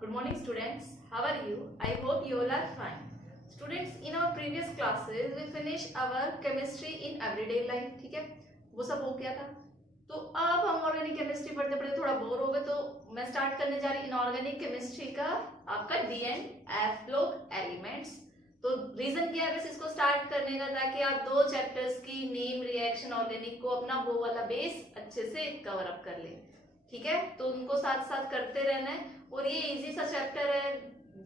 Good morning, students. How are you? I hope you all are fine. Students, in our previous classes, we finished our chemistry in everyday life. ठीक है, वो सब हो गया था. तो अब हम ऑर्गेनिक केमिस्ट्री पढ़ते पढ़ते थोड़ा बोर हो गए, तो मैं स्टार्ट करने जा रही हूँ इनऑर्गेनिक केमिस्ट्री का आपका D and F block elements. तो रीजन क्या है बस इसको स्टार्ट करने का, ताकि आप दो चैप्टर्स की नेम, रिएक्शन, ऑर्गेनिक को अपना वो वाला बेस अच्छे से कवर अप कर ले. ठीक है, तो उनको साथ साथ करते रहना है. और ये इजी सा चैप्टर है,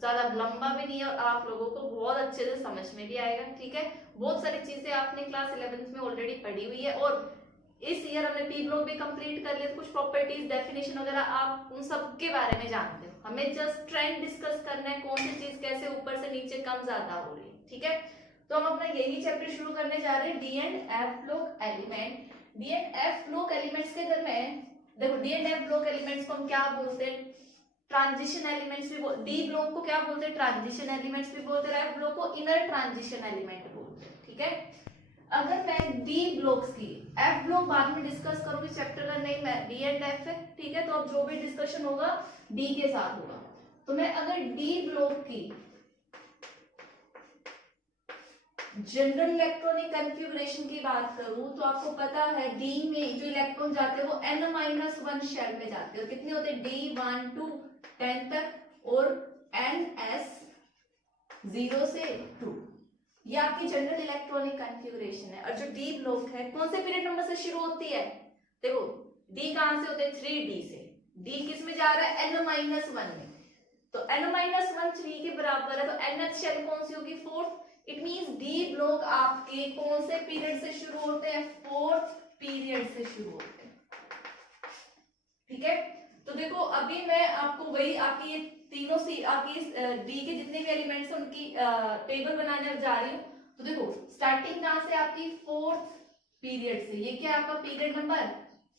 ज्यादा लंबा भी नहीं है और आप लोगों को बहुत अच्छे से समझ में भी आएगा. ठीक है, बहुत सारी चीजें आपने क्लास 11th में ऑलरेडी पढ़ी हुई है और इस ईयर हमने पी ब्लॉक भी कंप्लीट कर लिया. कुछ प्रॉपर्टीज, डेफिनेशन वगैरह आप उन सब के बारे में जानते हो. हमें जस्ट ट्रेंड डिस्कस करना है, कौन सी चीज कैसे ऊपर से नीचे कम ज्यादा हो रही है. ठीक है, तो हम अपना यही चैप्टर शुरू करने जा रहे हैं, D and F block element. D and F block elements के अंदर में देखो, D and F block elements को हम क्या बोलते हैं? ट्रांजिशन एलिमेंट्स भी बोलते. डी ब्लॉक को क्या बोलते हैं? ट्रांजिशन एलिमेंट्स भी बोलते हैं. एफ ब्लॉक को इनर ट्रांजिशन एलिमेंट बोलते हैं. ठीक है, अगर मैं डी ब्लॉक्स की, एफ ब्लॉक बाद में डिस्कस करूंगी, चैप्टर का नेम है डी एंड एफ है. ठीक है, तो अब जो भी डिस्कशन होगा डी के साथ होगा. तो मैं अगर डी ब्लॉक की जनरल इलेक्ट्रॉनिक कन्फिगुरेशन की बात करूं, तो आपको पता है डी में जो इलेक्ट्रॉन जाते हैं वो n-1 शेल में जाते हैं. और कितने होते हैं? D1 to 10 तक और ns 0 से 2. ये आपकी जनरल इलेक्ट्रॉनिक कन्फिगुरेशन है. और जो डी ब्लॉक है कौन से पीरियड नंबर से शुरू होती है? देखो, डी कहां से होते हैं? 3d से. डी किस में जा रहा है? n-1 में. तो n-1 3 के बराबर है, तो nth शेल कौन सी होगी? 4th. It means D block आपके कौन से पीरियड से शुरू होते हैं? 4th पीरियड से शुरू होते हैं. ठीक है, तो देखो अभी मैं आपको वही आपकी ये तीनों सी आपकी डी के जितने भी एलिमेंट्स हैं उनकी टेबल बनाने जा रही हूँ. तो देखो स्टार्टिंग कहां से? आपकी 4th पीरियड से. ये क्या है आपका? Period number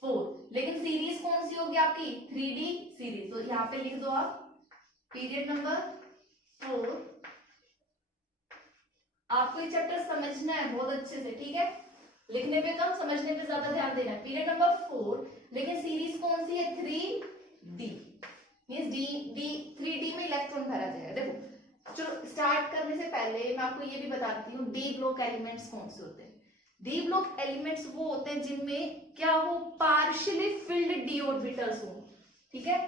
4. लेकिन सीरीज कौन सी होगी आपकी? 3D series. तो यहाँ पे लिख दो आप पीरियड नंबर 4. आपको ये चैप्टर समझना है बहुत अच्छे से. ठीक है, लिखने पे कम, समझने पे ज्यादा ध्यान देना है. पीरियड नंबर 4, लेकिन सीरीज कौन सी है? 3D. मींस डी 3D में इलेक्ट्रॉन भरा जाएगा. देखो, चलो स्टार्ट करने से पहले मैं आपको ये भी बताती हूँ डी ब्लॉक एलिमेंट्स कौन से होते हैं. डी ब्लॉक एलिमेंट्स वो होते हैं जिनमें क्या हो? पार्शियली फिल्ड डी ऑर्बिटल्स हो. ठीक है,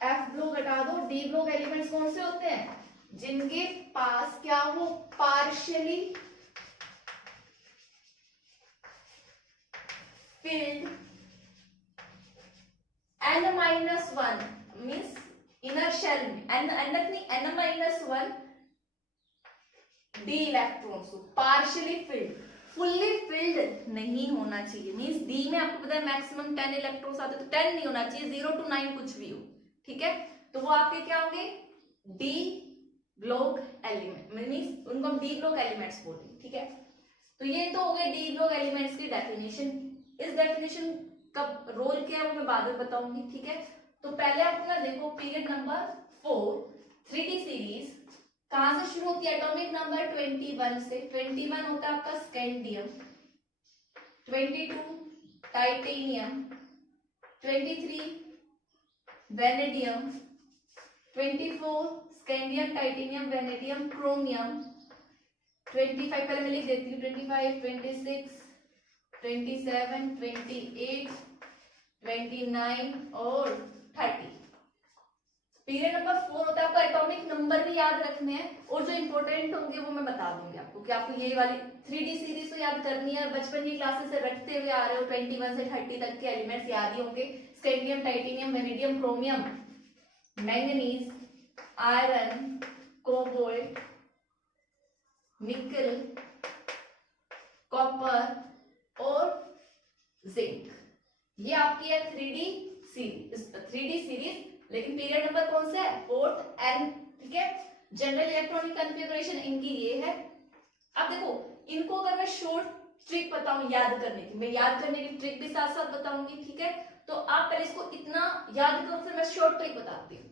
एफ ब्लॉक हटा दो. डी ब्लॉक एलिमेंट्स कौन से होते हैं? जिनके पास क्या हो? Partially filled n-1 means inner shell में n-1 डी इलेक्ट्रॉन्स हो. पार्शियली फिल्ड, फुल्ली फिल्ड नहीं होना चाहिए. मींस डी में आपको पता है मैक्सिमम 10 इलेक्ट्रॉन्स आते हैं, तो 10 नहीं होना चाहिए, 0 to 9 कुछ भी हो. ठीक है, तो वो आपके क्या होंगे? डी ब्लॉक एलिमेंट, मींस उनको हम डी ब्लॉक एलिमेंट्स बोलते हैं. ठीक है, तो ये तो हो गए डी ब्लॉक एलिमेंट्स की डेफिनेशन. इस डेफिनेशन का रोल क्या है वो मैं बाद में बताऊंगी. ठीक है, तो पहले आप अपना देखो पीरियड नंबर 4 3D सीरीज कहां से शुरू होती है? एटॉमिक नंबर 21 से. 21 होता है आपका scandium, 22 titanium, 23 vanadium, 24 scandium, titanium, vanadium, chromium, 25 पहले मैं लिख देती हूँ. 25 26 27 28 29 और 30. पीरियड नंबर 4 होता है आपका. एटॉमिक नंबर भी याद रखने हैं और जो इंपॉर्टेंट होंगे वो मैं बता दूंगी आपको कि आपको ये वाली 3D सीरीज तो याद करनी है. बचपन की क्लासेस से रखते हुए आ रहे हो, 21 से 30 तक के एलिमेंट्स याद ही होंगे. Scandium, titanium, vanadium, chromium, manganese, iron, cobalt, निकल, कॉपर और जिंक. ये आपकी है 3D सीरीज. लेकिन पीरियड नंबर कौन सा है? 4th N. ठीक है, जनरल इलेक्ट्रॉनिक कन्फिगुरेशन इनकी ये है. अब देखो, इनको अगर मैं शॉर्ट ट्रिक बताऊं याद करने की, मैं याद करने की ट्रिक भी साथ साथ बताऊंगी. ठीक है, तो आप पहले इसको इतना याद करो, फिर मैं शॉर्ट ट्रिक बताती हूँ.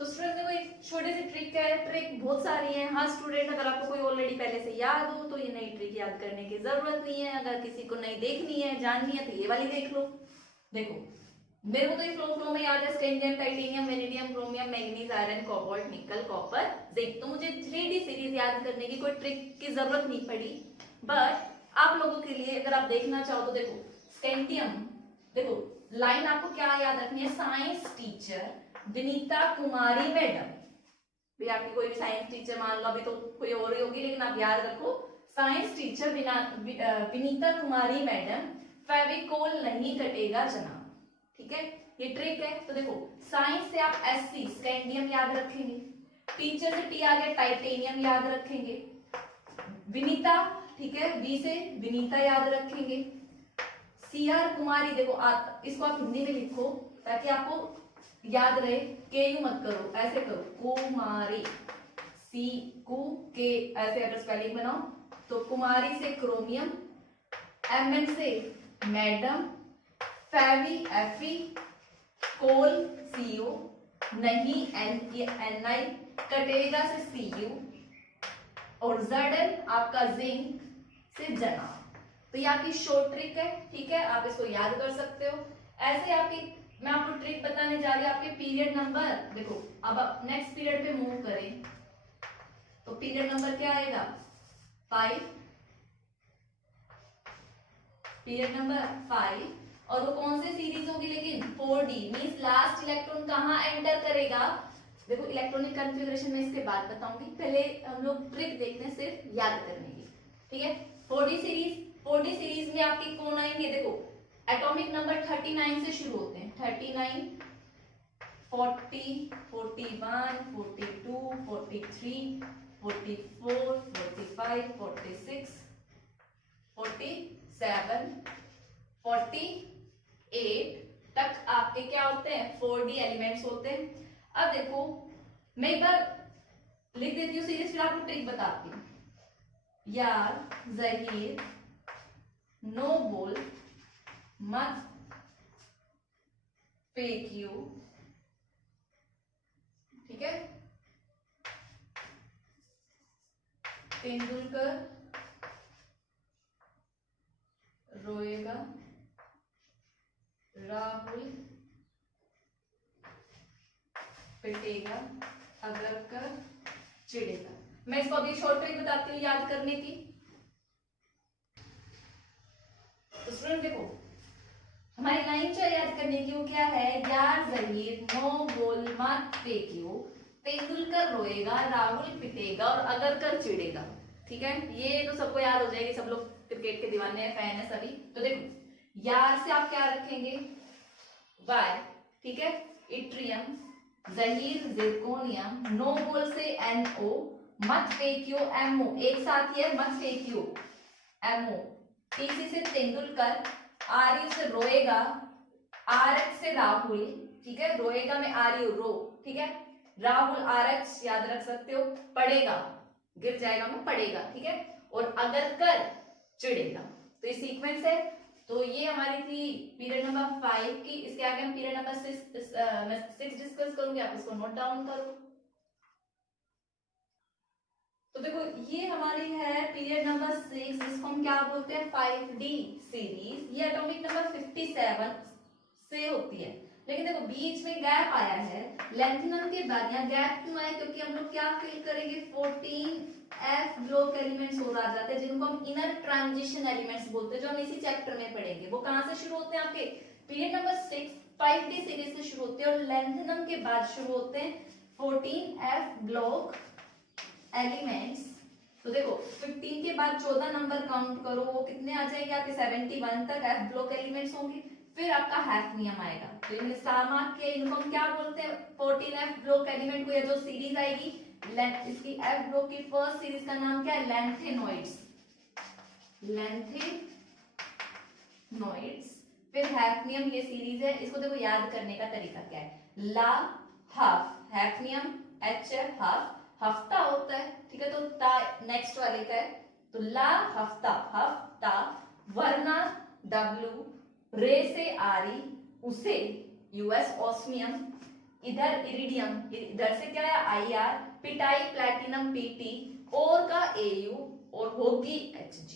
तो स्टूडेंट देखो एक छोटी सी ट्रिक है. ट्रिक बहुत सारी है. हाँ स्टूडेंट, अगर आपको कोई ऑलरेडी पहले से याद हो तो ये नई ट्रिक याद करने की जरूरत नहीं है. अगर किसी को नई देखनी है, जाननी है, तो ये वाली देख लो. देखो मेरे को तो ये फ्लो में याद है, scandium, titanium, vanadium, chromium, manganese, iron, cobalt, निकल, कॉपर, जिंक। तो मुझे 3D सीरीज याद करने की कोई ट्रिक की जरूरत नहीं पड़ी, बट आप लोगों के लिए अगर आप देखना चाहो तो देखो स्कैंडियम, देखो लाइन आपको क्या याद रखनी है, साइंस टीचर विनीता कुमारी मैडम। भी आपकी कोई भी साइंस टीचर मान लो, अभी तो कोई और ही होगी, लेकिन आप याद रखो साइंस टीचर विनीता कुमारी मैडम, फेविकोल नहीं कटेगा जनाब। ठीक है, ये ट्रिक है। तो देखो साइंस से आप एससी स्कैंडियम याद रखेंगे, टीचर से टी आ गया टाइटेनियम याद रखेंगे, विनीता, ठीक है, वी से विनीता याद रखेंगे, सीआर कुमारी, देखो इसको आप हिंदी में लिखो ताकि आपको याद रहे, के यू मत करो, ऐसे करो कुमारी, सी कु के, ऐसे अगर स्पेलिंग बनाओ तो कुमारी से क्रोमियम, एमएन से मैडम, फेवी एफी, कोल सीओ, नहीं एन आई, कटेगा से सीयू, और जडन आपका जिंक से जना। तो ये आपकी शॉर्ट ट्रिक है, ठीक है, आप इसको याद कर सकते हो। ऐसे आपकी मैं आपको ट्रिक बताने जा रही हूँ आपके पीरियड नंबर, देखो अब आप नेक्स्ट पीरियड पे मूव करें तो पीरियड नंबर क्या आएगा 5, पीरियड नंबर 5, और वो कौन से सीरीज होगी, लेकिन 4D मींस लास्ट इलेक्ट्रॉन कहाँ एंटर करेगा। देखो इलेक्ट्रॉनिक कॉन्फ़िगरेशन में इसके बाद बताऊंगी, पहले हम लोग ट्रिक देखते हैं सिर्फ याद करने की। ठीक है, 4D सीरीज में आपके कौन आएंगे, देखो एटॉमिक नंबर 39 से शुरू होते हैं, 39, 40, 41, 42, 43, 44, 45, 46, 47, 48 तक आपके क्या होते हैं 4D एलिमेंट्स होते हैं। अब देखो मैं एक बार लिख देती हूँ सीरीज, फिर आपको ट्रिक बताती हूँ। यार जहीर नो बोल मत फेक यू, ठीक है, तेंदुलकर रोएगा, राहुल पिटेगा, अगरकर चिढ़ेगा। मैं इसको अभी शॉर्ट ट्रिक बताती हूँ याद करने की। तो स्टूडेंट देखो हमारी लाइन जो याद करने की वो क्या है, यार जहीर नो बोल मत फेंकियो, तेंदुलकर रोएगा, राहुल पिटेगा और अगरकर चिढ़ेगा। ठीक है, ये तो सबको याद हो जाएगी, सब लोग क्रिकेट के दीवाने हैं, फैन है सभी। तो देखो यार से आप क्या रखेंगे वाई, ठीक है, इट्रियम, जहीर जिरकोनियम, नो बोल से NO, मत फेंकियो MO, एक साथ ही है मत फेंकियो MO, TC से तेंदुलकर, RU से रोएगा, RH से राहुल, ठीक है, रोएगा में RU रो, ठीक है, राहुल RH याद रख सकते हो, पड़ेगा गिर जाएगा में पड़ेगा, ठीक है, और अगर कर चिढ़ेगा। तो ये सीक्वेंस है। तो ये हमारी थी पीरियड नंबर 5 की। इसके आगे हम पीरियड नंबर 6 डिस्कस करूंगी, आप इसको नोट डाउन करो। तो देखो ये हमारी है पीरियड नंबर 6, जिसको हम क्या बोलते हैं 5D सीरीज। ये एटॉमिक नंबर 57 से होती है, लेकिन देखो बीच में गैप आया है लेंथेनम के बाद। यहाँ गैप क्यों आया, क्योंकि हम लोग क्या फिल करेंगे 14F ब्लॉक एलिमेंट्स और आ जाते हैं, जिनको हम इनर ट्रांजिशन एलिमेंट्स बोलते हैं, जो हम इसी चैप्टर में पढ़ेंगे। वो कहां से शुरू होते हैं आपके पीरियड नंबर 6 5D सीरीज से शुरू होते हैं, और लेंथेनम के बाद शुरू होते हैं 14F ब्लॉक एलिमेंट्स। तो देखो 15 के बाद 14 नंबर काउंट करो, वो कितने आ जाएंगे आपके 71 तक F ब्लॉक एलिमेंट्स होंगे। फिर आपका हैफनियम आएगा, तो इनमें स्टार मार्क के, इनको हम क्या बोलते हैं 14F ब्लॉक एलिमेंट को। ये जो सीरीज आएगी इसकी F ब्लॉक की फर्स्ट सीरीज का नाम क्या है लैंथेनॉइड्स, लैंथेनॉइड्स। फिर हैफनियम ये सीरीज है, इसको देखो याद करने का तरीका क्या है, ला हाफ, हैफनियम HF हाफ, हफ्ता होता है, ठीक है, तो ता नेक्स्ट वाले का है, तो ला हफ्ता, हफ्ता, वरना W, रे से आरी, उसे US ऑस्मियम, इधर इरिडियम, इधर से क्या है IR, पिटाई प्लैटिनम PT, और का AU, और होगी HG।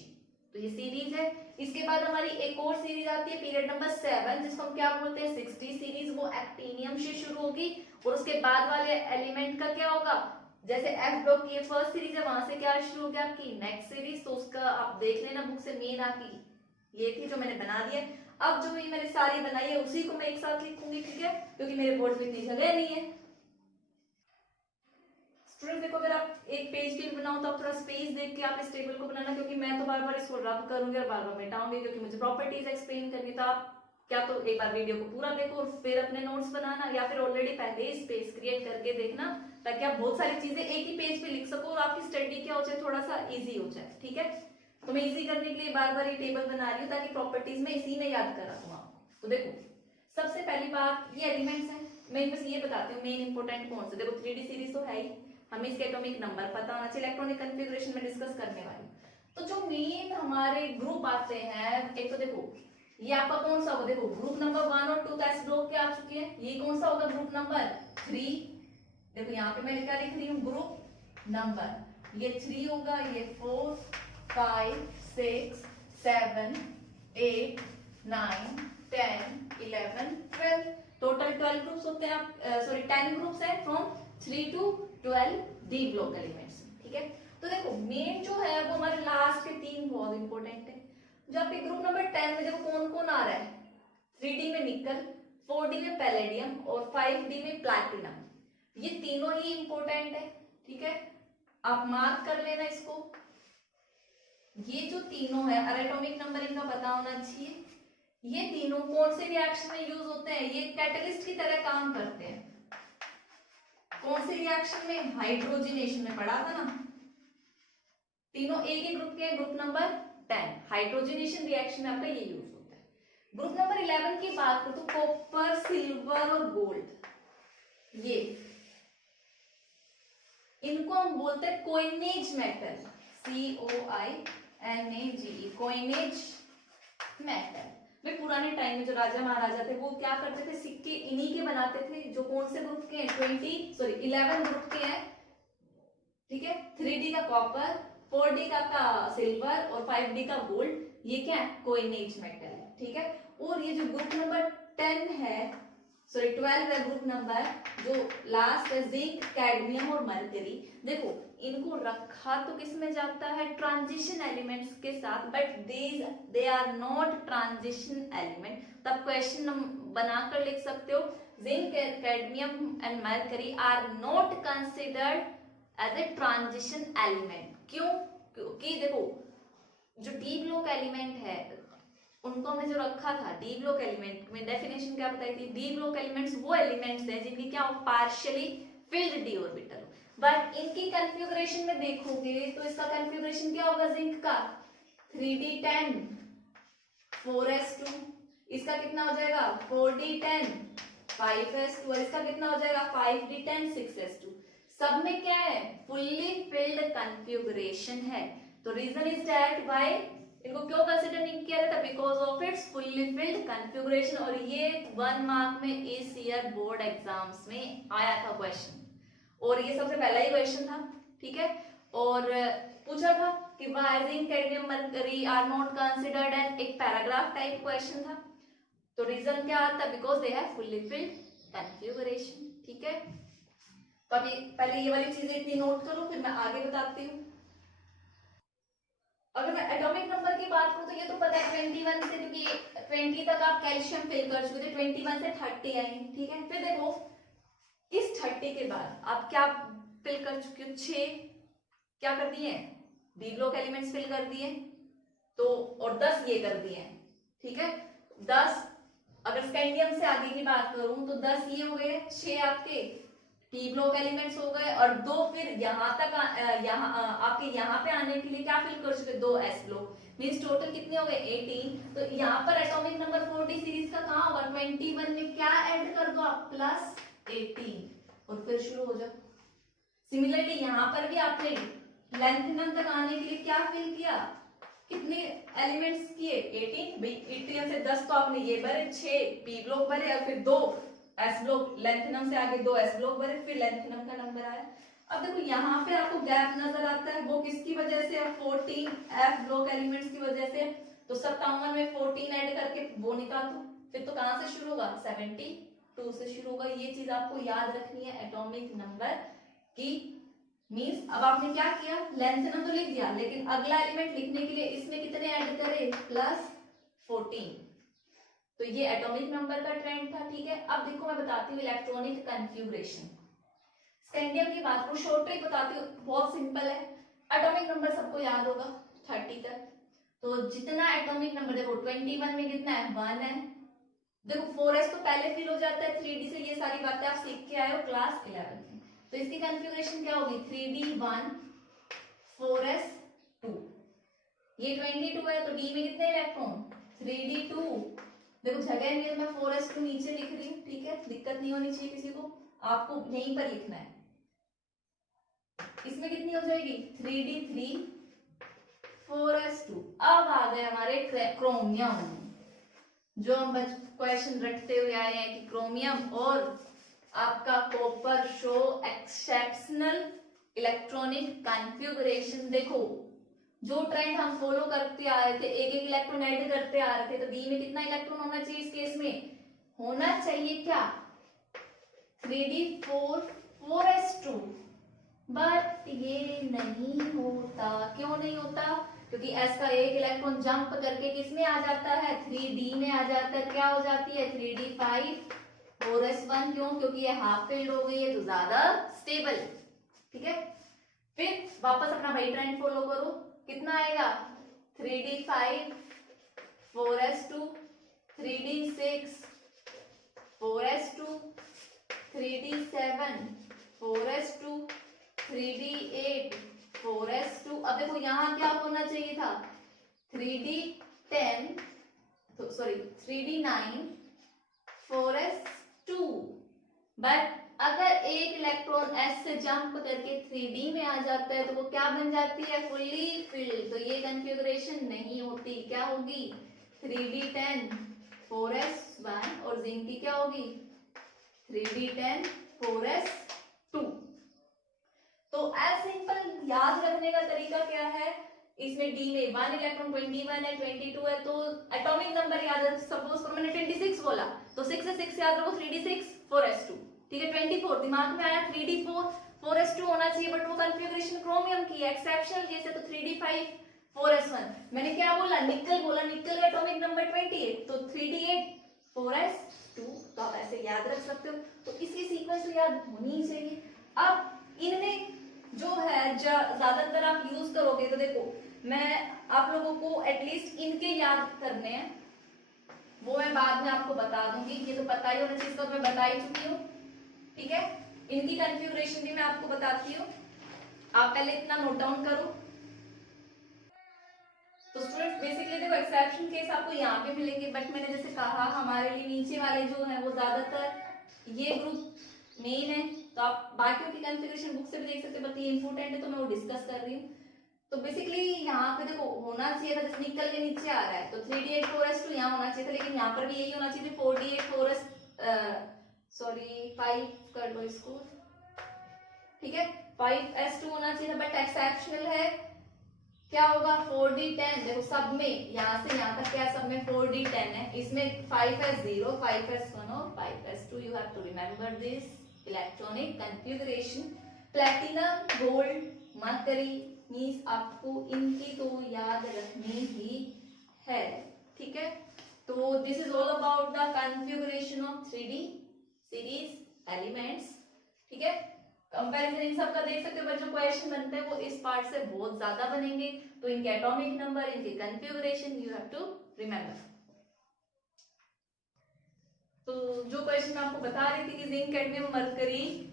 तो ये सीरीज है। इसके बाद हमारी एक और सीरीज आती है पीरियड नंबर 7, जिसको हम क्या बोलते हैं 60 सीरीज। वो एक्टिनियम से शुरू होगी और उसके बाद वाले एलिमेंट का क्या होगा, जैसे एफ ब्लॉक की फर्स्ट सीरीज है, वहां से क्या शुरू हो गया आपकी नेक्स्ट सीरीज। तो उसका आप देख लेना बुक से, मेन आपकी ये थी जो मैंने बना दी है। अब जो भी मैंने सारी बनाई है उसी को मैं एक साथ लिखूंगी, ठीक है, क्योंकि मेरे बोर्ड में इतनी जगह नहीं है। स्टूडेंट देखो, अगर आप एक पेज के लिए बनाओ तो आप थोड़ा स्पेस देख के आप इस टेबल को बनाना, क्योंकि मैं तो बार बार इसको रब करूंगी और बार बार मिटाऊंगी, क्योंकि मुझे प्रॉपर्टीज एक्सप्लेन करनी। तो आप क्या तो एक बार वीडियो को पूरा देखो और फिर अपने नोट्स बनाना, या फिर ऑलरेडी पहले ही स्पेस क्रिएट करके देखना, ताकि आप बहुत सारी चीजें एक ही पेज पे लिख सको और आपकी स्टडी क्या हो जाए, थोड़ा सा इजी हो जाए, ठीक है। तो मैं इजी करने के लिए बार बार ये टेबल बना रही हूँ, ताकि प्रॉपर्टीज में इसी में याद करा दूँ आपको। तो देखो, सबसे पहली बात, ये एलिमेंट्स हैं, मैं बस ये बताती हूँ मेन इंपोर्टेंट कौन से। देखो 3D सीरीज तो है ही, हमें इसके एटॉमिक नंबर पता होना चाहिए, इलेक्ट्रॉनिक कॉन्फ़िगरेशन में डिस्कस करने वाली। तो जो मेन हमारे ग्रुप आते हैं, एक तो देखो ये आपका कौन सा होगा, देखो ग्रुप नंबर 1 और 2 एस ब्लॉक के आ चुके हैं। ये कौन सा होगा, ग्रुप नंबर 3। देखो यहाँ पे मैं क्या लिख रही हूँ, ग्रुप नंबर, ये 3 होगा, ये 4 5 6 7 8 9 10 11 12, टोटल 12 ग्रुप्स होते हैं। आप सॉरी 10 ग्रुप्स हैं from 3 to 12 D block elements, ठीक है। तो देखो मेन जो है वो हमारे लास्ट के 3 बहुत इंपॉर्टेंट है। जो आपके ग्रुप नंबर 10 में देखो कौन कौन आ रहा है, 3D में निकल, 4D में पैलेडियम और 5D में प्लैटिनम। ये तीनों ही इंपॉर्टेंट है, ठीक है, आप मार्क कर लेना इसको। ये जो तीनों है, एटॉमिक नंबर इनका पता होना चाहिए। ये तीनों कौन से रिएक्शन में यूज होते हैं, ये कैटलिस्ट की तरह काम करते हैं। कौन से रिएक्शन में, हाइड्रोजनेशन में पढ़ा था ना, तीनों एक ही ग्रुप के हैं, ग्रुप नंबर 10, हाइड्रोजनेशन रिएक्शन में आपका ये यूज होता है। ग्रुप नंबर 11 की बात करो तो कॉपर, सिल्वर और गोल्ड, ये इनको हम बोलते हैं coinage metal, COINAGE, coinage metal. वे पुराने टाइम में जो राजा महाराजा थे वो क्या करते थे, सिक्के इन्हीं के बनाते थे, जो कौन से ग्रुप के हैं, 11 ग्रुप के हैं, ठीक है। 3D का कॉपर, 4D का सिल्वर और 5D का गोल्ड, ये क्या है, कोइनेज मेटल है, ठीक है। और ये जो ग्रुप नंबर 10 है, सॉरी 12 है ग्रुप नंबर, जो लास्ट है, जिंक, कैडमियम और मरकरी। देखो इनको रखा तो किस में जाता है, ट्रांजिशन एलिमेंट्स के साथ, but they are not transition element. तब क्वेश्चन बनाकर लिख सकते हो, zinc, cadmium and mercury are not considered as a transition element. क्यों, क्योंकि देखो जो डी ब्लॉक एलिमेंट है उनको हमने जो रखा था, डी ब्लॉक एलिमेंट में डेफिनेशन क्या बताई थी, डी ब्लॉक एलिमेंट्स वो एलिमेंट्स हैं जिनकी क्या हो, partially filled d orbital. But इनकी कॉन्फ़िगरेशन में देखोगे तो इसका कॉन्फ़िगरेशन क्या होगा, जिंक का 3D10 4s2, इसका कितना हो जाएगा 4D10 5s2, और इसका कितना हो जाएगा 5D10 6s2। सब में क्या है, फुल्ली फिल्ड कॉन्फ़िगरेशन है। तो रीजन इज दैट व्हाई इनको क्यों कंसीडर नहीं किया जाता, because of its fully filled configuration. और ये 1 मार्क में इस ईयर बोर्ड एग्जाम्स में आया था क्वेश्चन, और ये सबसे पहला ही क्वेश्चन था, ठीक है। और पूछा था कि why zinc, cadmium, mercury are not considered and एक पैराग्राफ टाइप क्वेश्चन था। तो रीजन क्या आता, because they have fully filled configuration, ठीक है। तो अभी पहले ये वाली चीजें इतनी नोट करो, फिर मैं आगे बताती हूँ। अगर मैं एटॉमिक नंबर की बात करूं तो ये तो पता है 21 से, क्योंकि 20 तक आप कैल्शियम फिल कर चुके थे, 21 से 30 आई, ठीक है। फिर देखो इस 30 के बाद आप क्या फिल कर चुके हो, 6 क्या कर दिए, डी ब्लॉक एलिमेंट्स फिल कर दिए, तो और 10 ये कर दिए, ठीक है। 10 अगर स्कैंडियम से आगे की बात करूं तो 10 ये हो गए, 6 आपके पी ब्लॉक एलिमेंट्स हो गए, और 2 फिर यहाँ तक आपके यहाँ पे आने के लिए क्या फिल कर चुके, 2 एस ब्लॉक, मींस टोटल कितने हो गए 18। तो यहाँ पर एटॉमिक नंबर 40 सीरीज का कहाँ होगा, 21 में क्या ऐड कर दो आप, प्लस 18, और फिर शुरू हो जाओ। सिमिलरली यहाँ पर भी आपने लेंथ तक आने के लिए क्या फिल किया, कितने एलिमेंट्स किए, 18, भाई 18 से 10 तो आपने ये भरे, 6 पी ब्लॉक भरे, और फिर 2 एस ब्लॉक, लेंथनम से आगे 2 एस ब्लॉक भरे, फिर लेंथनम का नंबर आया। अब देखो यहाँ पे आपको गैप नजर आता है, वो किसकी वजह से, 14 एफ ब्लॉक एलिमेंट्स की वजह से। तो 57 में 14 ऐड करके वो निकाल दो, फिर तो कहां से शुरू होगा 72 से शुरू होगा। ये चीज आपको याद रखनी है एटॉमिक नंबर की। मींस अब आपने क्या किया, लेंथ ना तो लिख दिया, लेकिन अगला एलिमेंट लिखने के लिए इसमें कितने ऐड करें +14। तो ये एटॉमिक नंबर का ट्रेंड था, ठीक है। अब देखो मैं बताती हूँ इलेक्ट्रॉनिक कन्फ्यूग्रेशन। स्कैंडियम की बात को शॉर्ट ट्रिक बताती हूँ, बहुत सिंपल है। एटॉमिक नंबर सबको याद होगा 30 तक, तो जितना एटॉमिक नंबर देखो 21 में कितना है 1 है। देखो 4s तो पहले फिल हो जाता है 3d से, ये सारी बातें आप सीख के आए हो क्लास 11 में। तो इसकी कन्फिगरेशन क्या होगी 3d1 4s2। ये 22 है तो d में कितने इलेक्ट्रॉन 3d2। देखो जगह नहीं है, मैं 4s2 नीचे लिख रही हूँ, ठीक है, दिक्कत नहीं होनी चाहिए किसी को, आपको यहीं पर लिखना है। इसमें कितनी हो जाएगी 3d3 4s2। अब आ गए हमारे क्रोमियम, जो हम क्वेश्चन रखते हुए आए हैं कि क्रोमियम और आपका copper show exceptional electronic configuration. देखो जो ट्रेंड हम फॉलो करते आ रहे थे, एक एक इलेक्ट्रॉन ऐड करते आ रहे थे, तो डी में कितना इलेक्ट्रॉन होना चाहिए इस केस में, होना चाहिए क्या 3d4 4s2। बट ये नहीं होता, क्यों नहीं होता, क्योंकि s का एक इलेक्ट्रॉन जंप करके किसमें आ जाता है 3d में आ जाता है, क्या हो जाती है 3d5 4s1। क्यों, क्योंकि ये हाफ फिल्ड हो गई है तो ज्यादा स्टेबल, ठीक है। फिर वापस अपना वही ट्रेंड फॉलो करो, कितना आएगा 3d5 4s2 3d6 4s2 3d7 4s2 3d8 4s2। अब देखो यहाँ क्या होना चाहिए था 3d10 तो सॉरी 3d9 4s2। बट अगर एक इलेक्ट्रॉन s से जंप करके 3d में आ जाता है तो वो क्या बन जाती है फुल्ली फिल्ड, तो ये कन्फिगरेशन नहीं होती, क्या होगी 3d10 4s1 और जिंक की क्या होगी 3d10 4s2। तो एज सिंपल याद रखने का तरीका क्या है, इसमें d में 1 इलेक्ट्रॉन 21 है 22 है, तो एटॉमिक नंबर याद है। सपोज करो मैंने 26 बोला तो 6 से 6 याद रखो 3d6 4s2, ठीक है। 24 दिमाग में आया 3d4 4s2 होना चाहिए, बट वो कॉन्फ़िगरेशन क्रोमियम की एक्सेप्शनल केस है, तो 3d5 4s1। मैंने क्या बोला निकल बोला, निकल का एटॉमिक नंबर 28 तो 3d8 4s2। तो आप ऐसे याद रख सकते हो, तो इसकी सीक्वेंस तो याद होनी ही चाहिए। अब इनमें जो है ज्यादातर आप यूज करोगे, तो देखो मैं आप लोगों को एटलीस्ट इनके याद करने हैं, वो मैं बाद में आपको बता दूंगी, ये तो पता ही होना चाहिए, इसका मैं बता ही चुकी हूँ, ठीक है। इनकी कन्फिगरेशन भी मैं आपको बताती हूँ, आप पहले इतना नोट डाउन करो। तो स्टूडेंट्स बेसिकली देखो एक्सेप्शन केस आपको यहाँ पे मिलेंगे, बट मैंने जैसे कहा हमारे लिए नीचे वाले जो है वो ज्यादातर ये ग्रुप मेन है, तो आप बाकियों की कॉन्फ़िगरेशन बुक से भी देख सकते हैं, बट ये इंपॉर्टेंट है तो मैं वो डिस्कस कर रही हूँ। तो बेसिकली यहाँ पे देखो होना चाहिए था, जैसे निकल के नीचे आ रहा है तो 3d8 4s2 यहाँ होना चाहिए था, लेकिन यहाँ पर भी यही होना चाहिए 4d8 4s सॉरी 5 कर दो इसको, ठीक है 5s2 होना चाहिए था, बट एक्सेप्शनल है क्या होगा 4d10। देखो सब में यहाँ से यहाँ तक क्या सब में 4d10 है, इसमें 5s0 5s1 और 5s2। You have to remember this electronic configuration. Platinum gold mercury means आपको इनकी तो याद रखनी ही है, ठीक है। तो this is all about the configuration of 3d series elements, ठीक है। कंपैरिजन इन सब का देख सकते हो, बट जो क्वेश्चन बनते हैं वो इस पार्ट से बहुत ज्यादा बनेंगे, तो इनके एटॉमिक नंबर इनके configuration you have to remember. तो जो क्वेश्चन मैं आपको बता रही थी कि जिंक कैडमियम मरकरी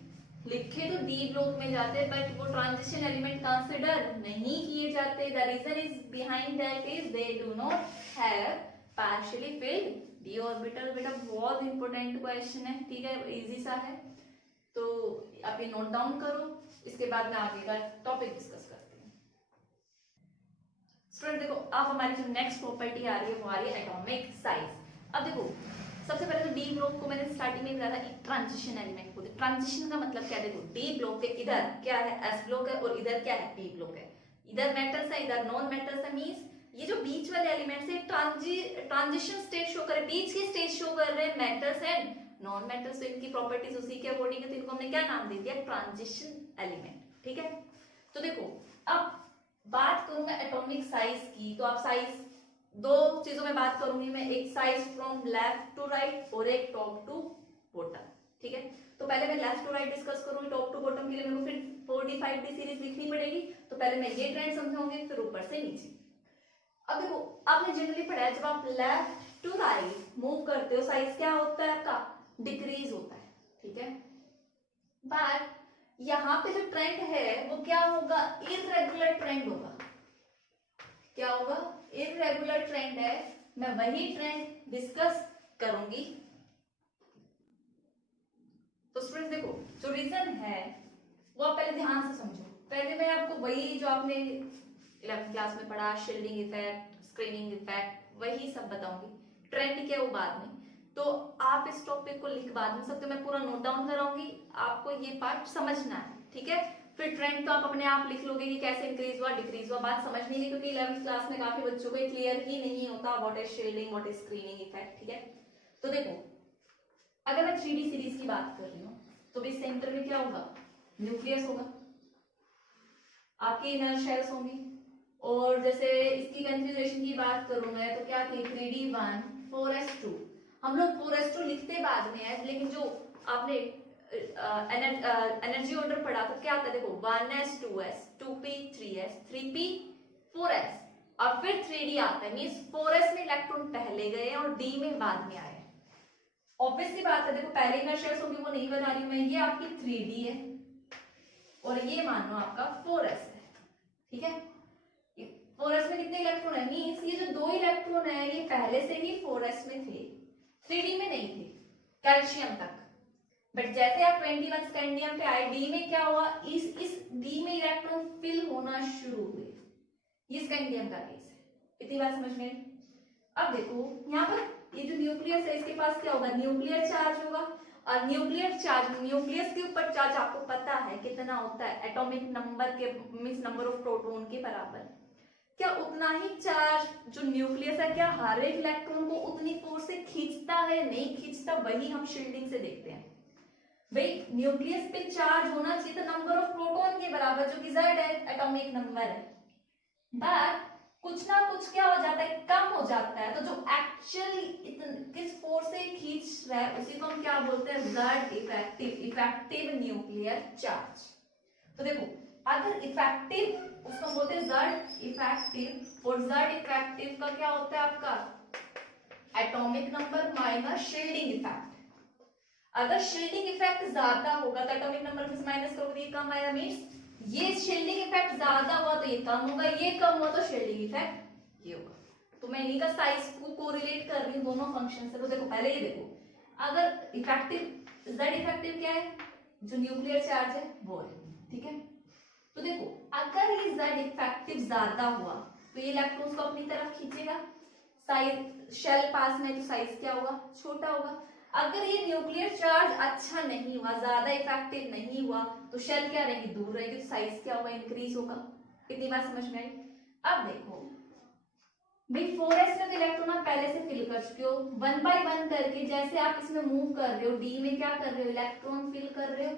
लिखे तो डी ब्लॉक में जाते हैं, बट वो ट्रांजिशन एलिमेंट कंसीडर नहीं किए जाते। The reason is behind that is they do not have partially filled d orbital. बेटा बहुत इंपॉर्टेंट क्वेश्चन है, ठीक है, इजी सा है, तो आप ये नोट डाउन करो, इसके बाद मैं आगे का टॉपिक डिस्कस करती हूँ। स्टूडेंट देखो अब हमारी जो नेक्स्ट प्रॉपर्टी आ रही है वो आ रही है एटॉमिक साइज। अब देखो सबसे पहले तो डी ब्लॉक को मैंने स्टार्टिंग में बताया था ट्रांजिशन एलिमेंट को। ट्रांजिशन का मतलब क्या है, देखो डी ब्लॉक के इधर क्या है एस ब्लॉक है और इधर क्या है पी ब्लॉक है, इधर मेटल्स है इधर नॉन मेटल्स है, मींस ये जो बीच वाले एलिमेंट्स है ट्रांजिशन स्टेट शो कर रहे हैं, बीच की स्टेट शो कर रहे हैं मेटल्स एंड नॉन मेटल्स। तो इनकी प्रॉपर्टीज उसी के अकॉर्डिंग है, तो इनको हमने क्या नाम दे दिया, ट्रांजिशन एलिमेंट। ठीक है, तो देखो अब बात करूं मैं एटॉमिक साइज की, तो आप साइज दो चीजों में बात करूंगी मैं, एक size from left to right और एक टॉप टू बॉटम। ठीक है, तो पहले मैं लेफ्ट टू राइट डिस्कस करूंगी, टॉप टू बॉटम के लिए मेरे को फिर 4D5D सीरीज लिखनी पड़ेगी। तो पहले मैं ये ट्रेंड समझाऊंगी, फिर ऊपर से नीचे। अब देखो आपने जनरली पढ़ा है, जब आप लेफ्ट टू राइट मूव करते हो साइज क्या होता है आपका, डिक्रीज होता है। ठीक है, बट यहाँ पे जो ट्रेंड है वो क्या होगा, इररेगुलर ट्रेंड होगा। क्या होगा, इररेगुलर ट्रेंड है। मैं वही ट्रेंड डिस्कस करूंगी। तो स्टूडेंट्स देखो जो रीजन है वो आप पहले ध्यान से समझो। पहले मैं आपको वही जो आपने 11th क्लास में पढ़ा, शील्डिंग इफेक्ट, स्क्रीनिंग इफेक्ट, वही सब बताऊंगी। ट्रेंड क्या है वो बाद में। तो आप इस टॉपिक को लिख बाद में सकते हो, मैं पूरा नोट डाउन कराऊंगी, आपको ये पार्ट समझना है। ठीक है, फिर ट्रेंड तो आप अपने आप लिख लोगे कि कैसे इंक्रीज हुआ डिक्रीज हुआ, बात समझ नहीं है, क्योंकि 11th क्लास में काफी बच्चों को क्लियर ही नहीं होता what is shielding, what is screening effect. ठीक है, तो देखो अगर मैं 3D सीरीज की बात कर रही हूँ तो भी सेंटर में क्या होगा, न्यूक्लियस होगा, आपकी इनर शेल्स होंगी। और जैसे इसकी कॉन्फ़िगरेशन की बात करूं मैं तो क्या थी, 3D1 4s2। हम लोग 4s2 लिखते बाद में है, लेकिन जो आपने एनर्जी ऑर्डर पढ़ा तो क्या आता है, देखो 1s 2s 2p 3s 3p 4s और फिर 3D आता है, मींस 4s में इलेक्ट्रॉन पहले गए और d में बाद में आए। ऑब्वियसली बात है, देखो पहले इनर शेल्स होगी वो नहीं बना रही मैं, ये आपकी 3D है और ये मान लो आपका 4s है। ठीक है, 4s में कितने इलेक्ट्रॉन है, मींस ये जो दो इलेक्ट्रॉन है ये पहले से ही 4s में थे, 3D में नहीं थे कैल्शियम तक। बट जैसे आप 21 स्कैंडियम पे आए, डी में क्या हुआ, इस डी में इलेक्ट्रॉन फिल होना शुरू हुए। ये स्कैंडियम का केस है, इतनी बात समझ में। अब देखो यहाँ पर ये जो न्यूक्लियस है इसके पास क्या होगा, न्यूक्लियर चार्ज होगा। और न्यूक्लियर चार्ज, न्यूक्लियस के ऊपर चार्ज आपको पता है कितना होता है, एटॉमिक नंबर के मींस नंबर ऑफ प्रोटॉन के बराबर। क्या उतना ही चार्ज जो न्यूक्लियस है, क्या हर एक इलेक्ट्रॉन को उतनी फोर्स से खींचता है, नहीं खींचता, वही हम शील्डिंग से देखते हैं। भाई न्यूक्लियस पे चार्ज होना चाहिए था नंबर ऑफ प्रोटॉन के बराबर, जो कि Z है, एटॉमिक नंबर है। बट कुछ ना कुछ क्या हो जाता है, कम हो जाता है। तो जो एक्चुअली किस फोर्स से खींच रहा है उसी को हम क्या बोलते हैं, Z effective, effective nuclear charge. तो देखो अगर इफेक्टिव उसको बोलते हैं Z इफेक्टिव, और Z इफेक्टिव का क्या होता है आपका, atomic number minus shielding effect. अगर शील्डिंग इफेक्ट ज्यादा होगा तो एटॉमिक नंबर से माइनस करोगे ये कम आएगा, मींस ये शील्डिंग इफेक्ट ज्यादा हुआ तो ये कम होगा, ये कम हुआ तो शील्डिंग इफेक्ट ये होगा। तो मैं इन्हीं का साइज को कोरिलेट कर रही हूँ दोनों फंक्शन से। तो देखो पहले ये देखो, अगर इफेक्टिव Z इफेक्टिव क्या है, जो न्यूक्लियर चार्ज है वो है। ठीक है, तो देखो अगर ये Z इफेक्टिव ज्यादा हुआ तो ये इलेक्ट्रॉन्स को अपनी तरफ खींचेगा, साइज शेल पास में तो साइज क्या होगा, छोटा होगा। अगर ये न्यूक्लियर चार्ज अच्छा नहीं हुआ, ज्यादा इफेक्टिव नहीं हुआ, तो शेल क्या रहेगी, दूर रहेगी, तो साइज क्या होगा, इंक्रीज होगा। कितनी बात समझ में आई। अब देखो भाई 4s में इलेक्ट्रॉन आप पहले से फिल कर चुके हो, 1 बाय 1 करके जैसे आप इसमें मूव कर रहे हो, डी में क्या कर रहे हो, इलेक्ट्रॉन फिल कर रहे हो,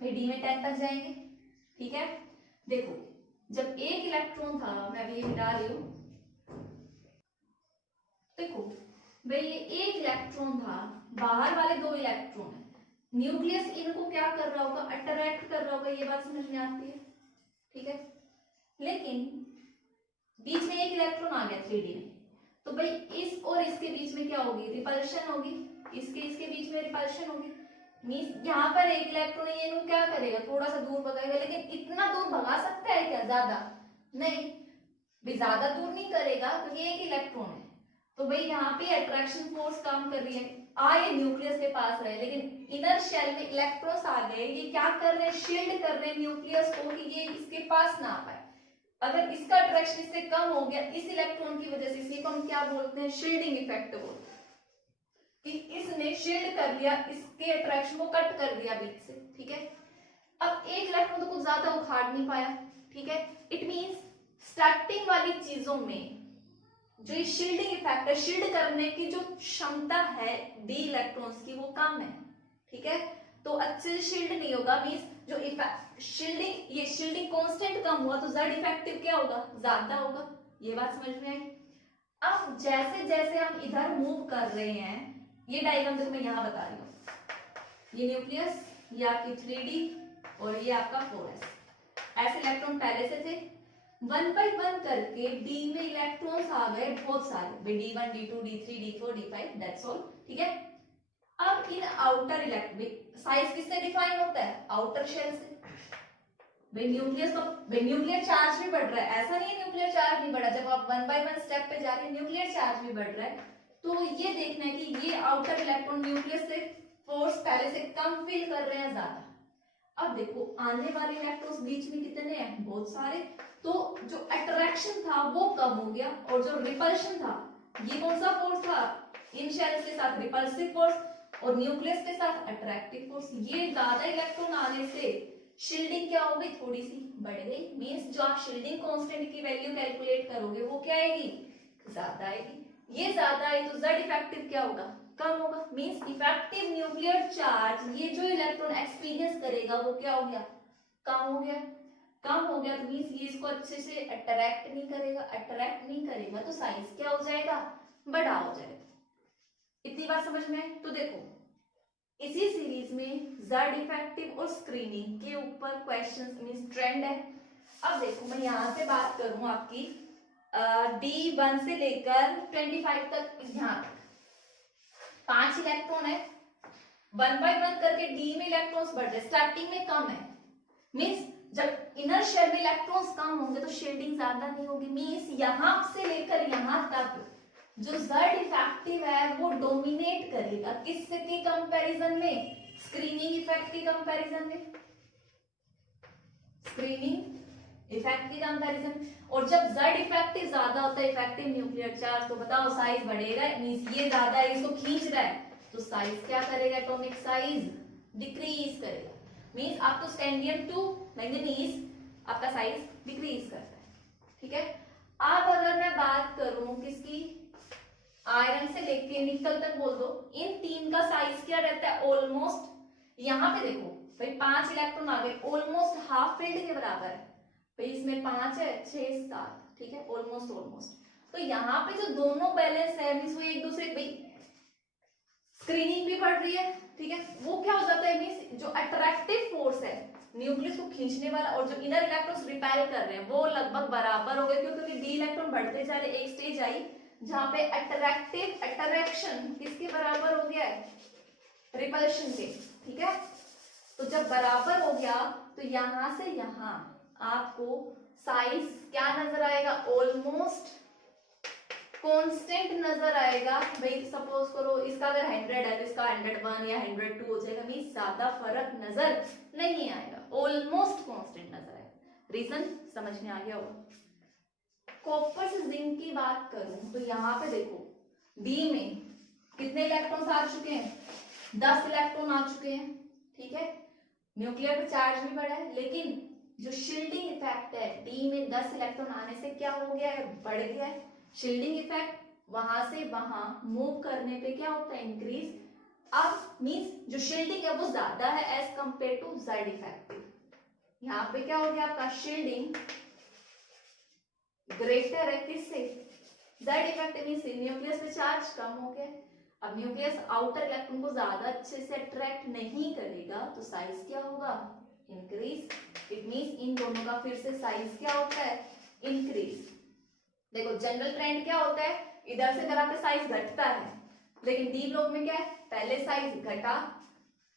भाई डी में 10 तक जाएंगे। ठीक है, देखो जब एक इलेक्ट्रॉन था, मैं अभी ये मिटा रही हूँ, देखो भाई ये एक इलेक्ट्रॉन था, बाहर वाले दो इलेक्ट्रॉन है, न्यूक्लियस इनको क्या कर रहा होगा, अट्रैक्ट कर रहा होगा, ये बात समझ में आती है। ठीक है, लेकिन बीच में एक इलेक्ट्रॉन आ गया 3D में, तो भाई इस और इसके बीच में क्या होगी, रिपल्शन होगी, इसके बीच में रिपल्शन होगी। मींस यहाँ पर एक इलेक्ट्रॉन ये इनको क्या करेगा, थोड़ा सा दूर भगाएगा, लेकिन इतना दूर भगा सकता है क्या, ज्यादा नहीं, भाई ज्यादा दूर नहीं करेगा क्योंकि एक इलेक्ट्रॉन है। तो भाई यहाँ पे अट्रैक्शन फोर्स काम कर रही है, ये न्यूक्लियस के पास रहे, लेकिन इनर शेल में इलेक्ट्रॉन्स आ गए, ये क्या कर रहे हैं, शील्ड कर रहे हैं न्यूक्लियस को कि ये इसके पास ना आ पाए। अगर इसका अट्रैक्शन इससे कम हो गया इस इलेक्ट्रॉन की वजह से, इसी को हम क्या बोलते हैं, शील्डिंग इफेक्ट बोलते हैं, कि इसने शील्ड कर लिया, इसके अट्रैक्शन को कट कर दिया बीच से। ठीक है, अब एक इलेक्ट्रॉन तो कुछ ज्यादा उखाड़ नहीं पाया। ठीक है, इट मींस स्टार्टिंग वाली चीजों में जो ये शील्डिंग इफेक्ट है, शील्ड करने की जो क्षमता है डी इलेक्ट्रॉन्स की वो कम है, ठीक है। तो अच्छे से शील्ड नहीं होगा, मींस जो शील्डिंग, ये शील्डिंग कांस्टेंट कम हुआ तो जेड इफेक्टिव क्या होगा, ज्यादा होगा। ये बात समझ में आई। अब जैसे जैसे हम इधर मूव कर रहे हैं, ये डायग्राम देखो मैं यहाँ बता रही हूँ, ये न्यूक्लियस, ये आपकी 3D और ये आपका 4s। ऐसे इलेक्ट्रॉन पहले से थे, 1 बाय 1 करके डी में इलेक्ट्रॉन्स आ गए बहुत सारे, D1 D2 D3 D4 D5 that's all, ठीक है। अब इन आउटर इलेक्ट्रॉन साइज किससे डिफाइन होता है, आउटर शेल से। भाई न्यूक्लियस तो, भाई न्यूक्लियर चार्ज भी बढ़ रहा है, ऐसा नहीं है न्यूक्लियर चार्ज नहीं बढ़ा, जब आप 1 बाय 1 स्टेप पे जा रहे हैं न्यूक्लियर चार्ज भी बढ़ रहा है। तो ये देखना है कि ये आउटर इलेक्ट्रॉन न्यूक्लियस से फोर्स पहले से कम फील कर रहे हैं ज्यादा। अब देखो आने वाले इलेक्ट्रॉन्स बीच में कितने हैं, बहुत सारे, तो जो अट्रैक्शन था वो कम हो गया, और जो रिपल्शन था, ये कौन सा फोर्स था, इन शेल्स के साथ रिपल्सिव फोर्स और न्यूक्लियस के साथ अट्रैक्टिव फोर्स, ये ज्यादा इलेक्ट्रॉन आने से शील्डिंग क्या हो गई, थोड़ी सी बढ़ गई। मींस जो आप शील्डिंग कांस्टेंट की वैल्यू कैलकुलेट करोगे वो क्या आएगी, ज्यादा आएगी। ये ज्यादा आई तो जेड इफेक्टिव क्या होगा, कम होगा। मींस इफेक्टिव न्यूक्लियर चार्ज, ये जो इलेक्ट्रॉन एक्सपीरियंस करेगा वो क्या हो गया, कम हो गया। कम हो गया तो मींस ये इसको अच्छे से अट्रैक्ट नहीं करेगा, अट्रैक्ट नहीं करेगा तो साइज क्या हो जाएगा, बड़ा हो जाएगा। इतनी बात समझ में आए। तो देखो इसी सीरीज में जेड इफेक्टिव और स्क्रीनिंग के ऊपर क्वेश्चंस मींस ट्रेंड है। अब देखो मैं यहाँ से बात करूं आपकी D1 से लेकर 25 तक, यहाँ 5 इलेक्ट्रॉन है, 1 बाय 1 करके डी में इलेक्ट्रॉन्स बढ़ रहे, स्टार्टिंग में कम है। मींस जब इनर शेल में इलेक्ट्रॉन्स कम होंगे तो शील्डिंग ज्यादा नहीं होगी। मींस यहां से लेकर यहां तक जो जेड इफेक्टिव है वो डोमिनेट करेगा, किससे के कंपैरिजन में, स्क्रीनिंग इफेक्ट के कंपैरिजन में, स्क्रीनिंग इफेक्ट के कंपैरिजन। और जब जेड इफेक्टिव ज्यादा होता है इफेक्टिव न्यूक्लियर चार्ज, तो बताओ साइज बढ़ेगा। मींस ये ज्यादा है, इसको खींच रहा है, तो साइज क्या करेगा, एटॉमिक साइज डिक्रीज करेगा। मींस आप तो स्कैंडियम टू मैंगनीज आपका साइज डिक्रीज करता है, ठीक है। अब अगर मैं बात करूं किसकी, आयरन से लेके निकल तक बोल दो, इन तीन का साइज क्या रहता है, ऑलमोस्ट। यहाँ पे देखो भाई 5 इलेक्ट्रॉन आ गए, ऑलमोस्ट हाफ फील्ड के बराबर है भाई, इसमें 5 है 6 7, ठीक है, ऑलमोस्ट ऑलमोस्ट। तो यहाँ पे जो दोनों बैलेंस है मींस वो एक दूसरे, भाई स्क्रीनिंग भी बढ़ रही है, ठीक है, वो क्या हो जाता है मींस जो अट्रैक्टिव फोर्स है न्यूक्लियस को खींचने वाला और जो इनर इलेक्ट्रॉन्स रिपेल कर रहे हैं वो लगभग बराबर हो गए, क्योंकि डी इलेक्ट्रॉन बढ़ते जा रहे। एक स्टेज आई जहां पे अट्रैक्शन किसके बराबर हो गया है, रिपल्शन के, ठीक है। तो जब बराबर हो गया तो यहां से यहां आपको साइज क्या नजर आएगा, ऑलमोस्ट कांस्टेंट नजर आएगा। भाई सपोज करो इसका अगर 100 है तो इसका 101 या 102 हो जाएगा, मींस ज्यादा फर्क नजर नहीं आएगा, ऑलमोस्ट कांस्टेंट नजर आएगा। रीजन समझ में आ गया होगा। कॉपर से जिंक की बात करूं तो यहाँ पे देखो डी में कितने इलेक्ट्रॉन्स आ चुके हैं, 10 इलेक्ट्रॉन आ चुके हैं, ठीक है। न्यूक्लियर पे चार्ज भी बढ़ा है, लेकिन जो शील्डिंग इफेक्ट है डी में 10 इलेक्ट्रॉन आने से क्या हो गया है, बढ़ गया है। शील्डिंग इफेक्ट वहां से वहां मूव करने पे क्या होता है, इंक्रीज। अब मींस जो शील्डिंग है वो ज्यादा है as compare to Z effective. यहाँ पे क्या हो गया आपका, शील्डिंग ग्रेटर है किससे, जेड इफेक्टिव से, न्यूक्लियस में चार्ज कम हो गया। अब न्यूक्लियस आउटर इलेक्ट्रॉन को ज्यादा अच्छे से अट्रैक्ट नहीं करेगा तो साइज क्या होगा, इंक्रीज। इट मींस इन दोनों का फिर से साइज क्या होता है, इंक्रीज। देखो जनरल ट्रेंड क्या होता है, इधर से इधर आपका साइज घटता है, लेकिन डी ब्लॉक में क्या है, पहले साइज घटा,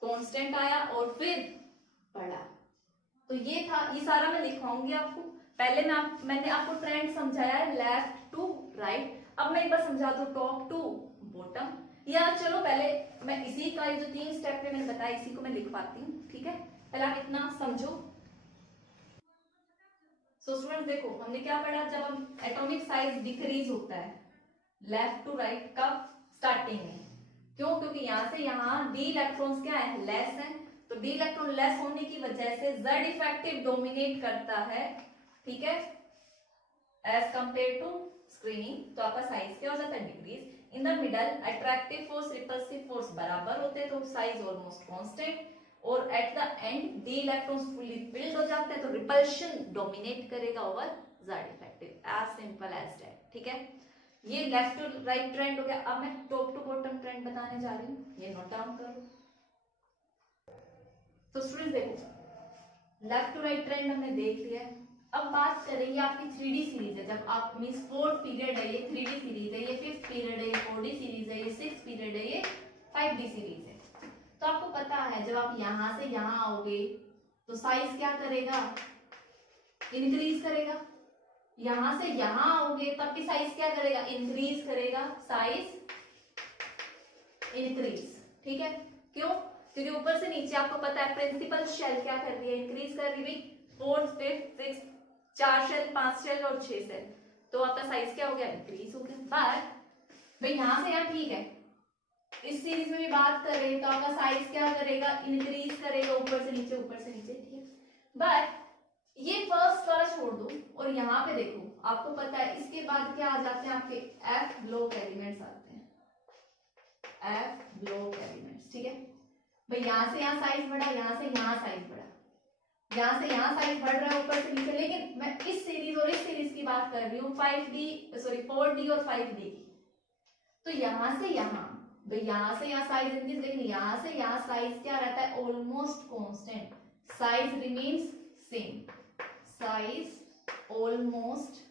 कांस्टेंट आया और फिर बढ़ा। तो ये था, ये सारा मैं लिखवाऊंगी आपको। पहले मैंने आपको ट्रेंड समझाया है लेफ्ट टू राइट, अब मैं एक बार समझा दूं टॉप टू बॉटम। या चलो पहले मैं इसी का ये जो 3 स्टेप में मैंने बताया इसी को मैं लिखवाती हूँ, ठीक है। पहले आप इतना समझो। सो स्टूडेंट देखो हमने क्या पढ़ा, जब हम एटॉमिक साइज डिक्रीज होता है लेफ्ट टू राइट, कब, स्टार्टिंग में। क्यों, क्योंकि यहाँ से यहाँ डी इलेक्ट्रॉन्स क्या है, लेस है, तो डी इलेक्ट्रॉन लेस होने की वजह से जेड इफेक्टिव डोमिनेट करता है, ठीक है, एज कंपेयर टू स्क्रीनिंग, तो आपका साइज क्या हो जाता है, decrease. In the middle attractive force repulsive force बराबर होते हैं, तो साइज ऑलमोस्ट कांस्टेंट। और at the end d electrons fully filled हो जाते हैं, तो रिपल्शन डोमिनेट करेगा over Z effective, as simple as that. ठीक है, ये लेफ्ट टू राइट ट्रेंड हो गया। अब मैं टॉप टू बॉटम ट्रेंड बताने जा रही हूँ, ये नोट डाउन करो। तो स्टूडेंट्स देखो, लेफ्ट टू राइट ट्रेंड हमने देख लिया है। अब बात करेंगे आपकी 3D सीरीज है, जब आप मींस 4th पीरियड है, ये 3D सीरीज है, ये 5th पीरियड है, ये 4D सीरीज है, ये 6th पीरियड है, ये 5D सीरीज है। तो आपको पता है जब आप यहां से यहां आओगे तो साइज क्या करेगा, इंक्रीज करेगा। यहां से यहां आओगे तब भी साइज क्या करेगा, इंक्रीज करेगा, साइज इंक्रीज। ठीक है, क्यों, क्योंकि ऊपर से नीचे आपको पता है प्रिंसिपल शेल क्या कर रही है, इंक्रीज कर रही है। 4th 5th 6th 4 shell 5 shell और 6 शेल, तो आपका साइज क्या हो गया, इंक्रीज हो गया। बट भाई यहां से यहां ठीक है, इस सीरीज में भी बात कर रहे हैं तो आपका साइज क्या करेगा, इंक्रीज करेगा, ऊपर से नीचे ऊपर से नीचे। ठीक है, बट ये फर्स्ट वाला छोड़ दो और यहाँ पे देखो, आपको पता है इसके बाद क्या आ जाते हैं, आपके एफ ब्लॉक एलिमेंट्स आते हैं, एफ ब्लॉक एलिमेंट्स। ठीक है भाई, यहां से यहाँ साइज बढ़ा, यहाँ से यहाँ साइज बढ़ा, यहाँ से यहाँ साइज बढ़ रहा है ऊपर से नीचे। लेकिन मैं इस सीरीज और इस सीरीज की बात कर रही हूँ 4D और 5D की। तो यहाँ से यहाँ भाई, यहाँ से यहाँ साइज इंक्रीज, लेकिन यहाँ से यहाँ साइज क्या रहता है, almost constant, size remains same, size almost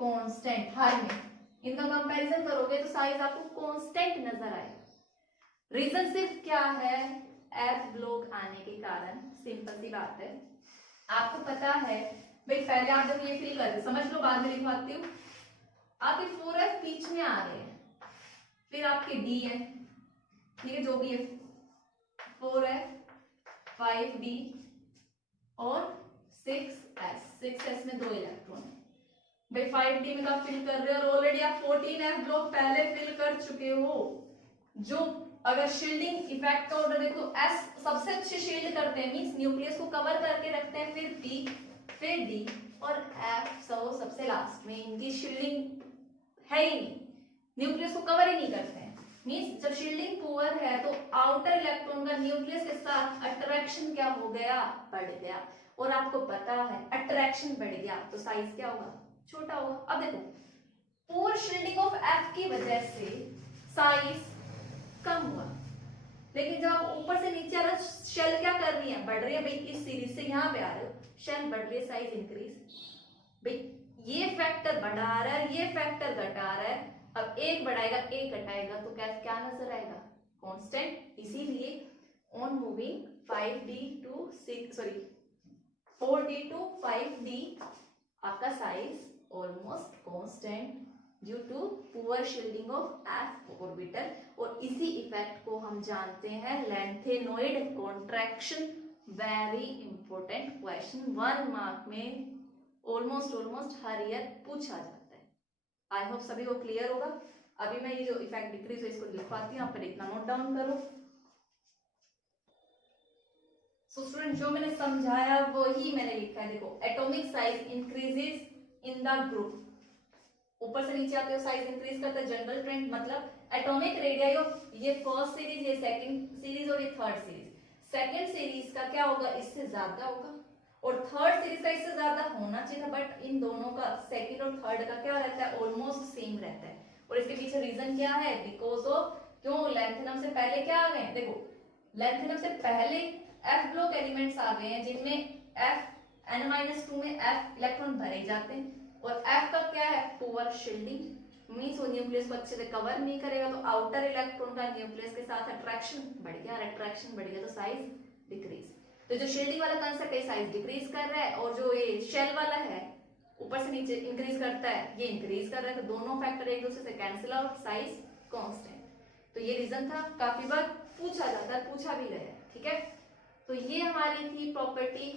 constant. हर में इनका कंपैरिजन करोगे तो साइज आपको कांस्टेंट नजर आएगा। रीजन सिर्फ क्या है, एफ ब्लॉक आने के कारण। सिंपल सी बात है, आपको पता है भाई, पहले आप जब ये फिल करते समझ लो, बाद में लिखवाती हूँ। आपके 4F बीच में आ रहे हैं, फिर आपके D है, ठीक है, जो भी है 4F 5D और 6S में 2 इलेक्ट्रॉन है भाई। 5D में आप फिल कर रहे हो और ऑलरेडी आप 14F ब्लॉक पहले फिल कर चुके हो। जो अगर शील्डिंग इफेक्ट का ऑर्डर देखो, S सबसे अच्छे शील्ड करते हैं, मींस न्यूक्लियस को कवर करके रखते हैं, फिर P, फिर D और F सबसे लास्ट में। इनकी शील्डिंग है ही नहीं, न्यूक्लियस को कवर ही नहीं करते हैं। मींस जब शील्डिंग पुअर है तो आउटर इलेक्ट्रॉन का न्यूक्लियस के साथ अट्रैक्शन क्या हो गया, बढ़ गया। और आपको पता है अट्रैक्शन बढ़ गया तो साइज क्या होगा, छोटा होगा। अब देखो, पुअर शील्डिंग ऑफ F की वजह से साइज कम हुआ, लेकिन जब आप ऊपर से नीचे आ रहे हो, शेल क्या कर रही है, बढ़ रही है भाई। इस सीरीज से यहाँ पे आ रहे हो, शेल बढ़ रही है, साइज इंक्रीज। भाई ये फैक्टर बढ़ा रहा है, ये फैक्टर घटा रहा है। अब एक बढ़ाएगा एक घटाएगा तो क्या क्या नजर आएगा, कांस्टेंट। इसीलिए on moving 4D to 5D आपका size almost constant due to poor shielding of F orbital. और इसी इफेक्ट को हम जानते हैं lanthanoid contraction. Very important question, 1 mark में ऑलमोस्ट हर ईयर पूछा जाता है। आई होप सभी को क्लियर होगा। अभी मैं ये जो इफेक्ट डिक्रीज है इसको लिखवाती हूँ, आप पर इतना नोट डाउन करो। सो स्टूडेंट, जो मैंने समझाया वही मैंने लिखा है। देखो, atomic size increases in the group, ऊपर से नीचे आते हो साइज इंक्रीज करता है। जनरल ट्रेंड मतलब एटॉमिक रेडियाई ऑफ, ये फर्स्ट सीरीज, ये सेकंड सीरीज और ये थर्ड सीरीज। सेकंड सीरीज का क्या होगा, इससे ज्यादा होगा, और थर्ड सीरीज का इससे ज्यादा होना चाहिए, बट इन दोनों का सेकंड और थर्ड का क्या रहता है, ऑलमोस्ट सेम रहता है। और इसके पीछे रीजन क्या है, बिकॉज ऑफ, क्यों, लेंथेनम से पहले क्या आ गए हैं, देखो लेंथेनम से पहले F ब्लॉक एलिमेंट्स आ गए हैं, जिनमें N-2 में F इलेक्ट्रॉन भरे जाते हैं। और F का क्या है, पुअर शील्डिंग, मींस वो न्यूक्लियस को अच्छे से कवर नहीं करेगा, तो आउटर इलेक्ट्रॉन का न्यूक्लियस के साथ अट्रैक्शन बढ़ गया, अट्रैक्शन बढ़ गया तो साइज डिक्रीज। तो जो शील्डिंग वाला कांसेप्ट है साइज डिक्रीज कर रहा है, और जो ये शेल वाला है ऊपर से नीचे इंक्रीज करता है, ये इंक्रीज कर रहा है। तो दोनों फैक्टर एक दूसरे से कैंसिल आउट, साइज कांस्टेंट। तो ये रीजन था, काफी बार पूछा जाता है, पूछा भी गया है। ठीक है, तो ये हमारी थी प्रॉपर्टी।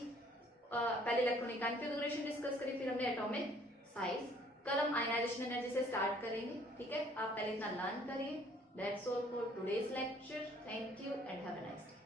पहले इलेक्ट्रॉनिक कॉन्फ़िगरेशन डिस्कस करी, फिर हमने एटॉमिक साइज। कल हम आयनाइजेशन एनर्जी से स्टार्ट करेंगे। ठीक है, आप पहले इतना लर्न करिए। That's all for today's lecture. Thank you and have a nice day.